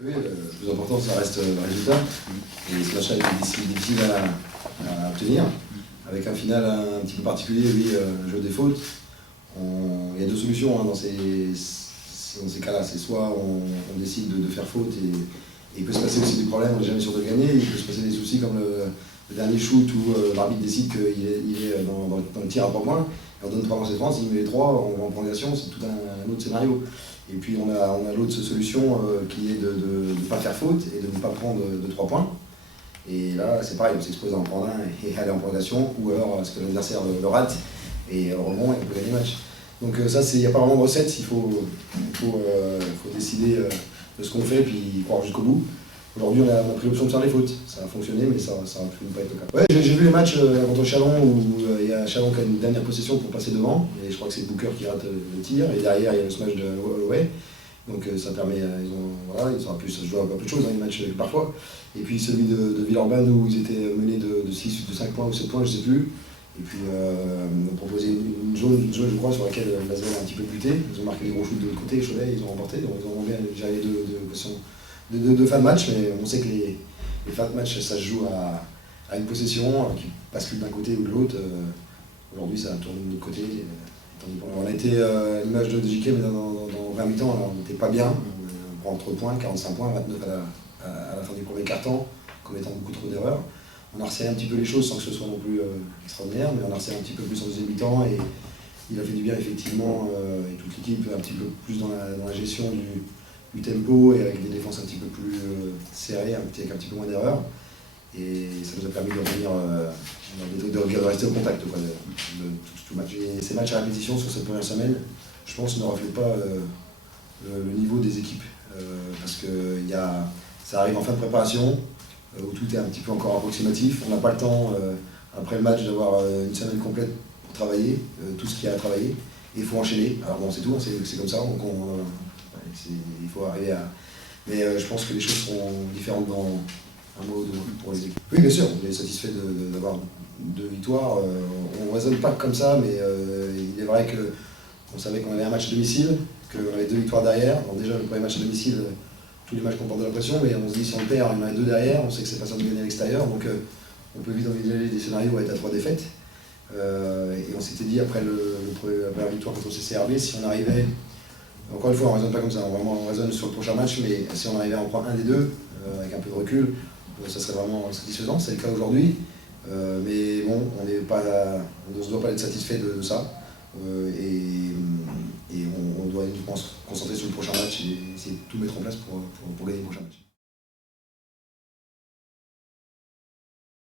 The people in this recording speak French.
Oui, le plus important, ça reste le résultat. Et ce match-là était difficile à obtenir. Avec un final un petit peu particulier, oui, le jeu des fautes. Il y a deux solutions dans ces cas-là. C'est soit on décide de faire faute et il peut se passer aussi des problèmes, on n'est jamais sûr de le gagner. Il peut se passer des soucis comme le dernier shoot où l'arbitre décide qu'il est dans le tir à 3 points. Et on donne 3 lancers francs, s'il met les 3, on va en prolongation, c'est tout un autre scénario. Et puis on a l'autre solution qui est de ne pas faire faute et de ne pas prendre de 3 points. Et là, c'est pareil, on s'expose à en prendre un et aller en prolongation, ou alors à ce que l'adversaire le rate et rebond et on peut gagner le match. Donc ça, il n'y a pas vraiment de recette, il faut décider de ce qu'on fait et puis croire jusqu'au bout. Aujourd'hui, on a pris l'option de faire les fautes. Ça a fonctionné, mais ça aurait pu ne pas être le cas. Ouais, j'ai vu les matchs contre Chalon où il y a Chalon qui a une dernière possession pour passer devant. Et je crois que c'est Booker qui rate le tir. Et derrière, il y a le smash de Holloway. Donc ça permet, ils auraient pu se jouer à peu de choses dans les matchs parfois. Et puis celui de Villeurbanne où ils étaient menés de 6 ou de 5 points ou 7 points, je ne sais plus. Et puis on proposait une zone, je crois, sur laquelle la zone a un petit peu buté. Ils ont marqué des gros shoots de l'autre côté, Cholet, ils ont remporté. Donc ils ont bien géré de fin de match, mais on sait que les fins de match, ça se joue à une possession qui bascule d'un côté ou de l'autre. Aujourd'hui, ça a tourné de l'autre côté. On a été à l'image de JK, mais dans 20 mi-temps, on n'était pas bien. On prend 3 points, 45 points, 29 à la fin du premier quart-temps, commettant beaucoup trop d'erreurs. On a resserré un petit peu les choses sans que ce soit non plus extraordinaire, mais on a resserré un petit peu plus en deuxième mi-temps et il a fait du bien effectivement, et toute l'équipe un petit peu plus dans la gestion du tempo et avec des défenses un petit peu plus serrées, avec un petit peu moins d'erreurs. Et ça nous a permis de revenir, de rester au contact de tout match. Et ces matchs à répétition sur cette première semaine, je pense, ne reflètent pas le niveau des équipes. Parce que ça arrive en fin de préparation, où tout est un petit peu encore approximatif. On n'a pas le temps, après le match, d'avoir une semaine complète pour travailler, tout ce qu'il y a à travailler. Et il faut enchaîner. Alors bon, c'est tout, c'est comme ça. Donc il faut arriver à... Mais je pense que les choses seront différentes dans un mois ou deux pour les équipes. Oui, bien sûr, on est satisfait d'avoir 2 victoires. On ne raisonne pas comme ça, mais il est vrai qu'on savait qu'on avait un match à domicile, qu'on avait 2 victoires derrière. Donc déjà, le premier match à domicile, tous les matchs comportent de la pression, mais on se dit si on le perd, il y en a 2 derrière, on sait que c'est pas ça de gagner à l'extérieur, donc on peut vite envisager des scénarios où être à 3 défaites. Et on s'était dit après la première victoire contre le CCRB, si on arrivait, encore une fois on ne raisonne pas comme ça, on raisonne sur le prochain match, mais si on arrivait à en prendre un des deux, avec un peu de recul, ça serait vraiment satisfaisant, c'est le cas aujourd'hui. Mais bon, on ne se doit pas être satisfait de ça. Et on doit uniquement se concentrer sur le prochain match et essayer de tout mettre en place pour gagner le prochain match.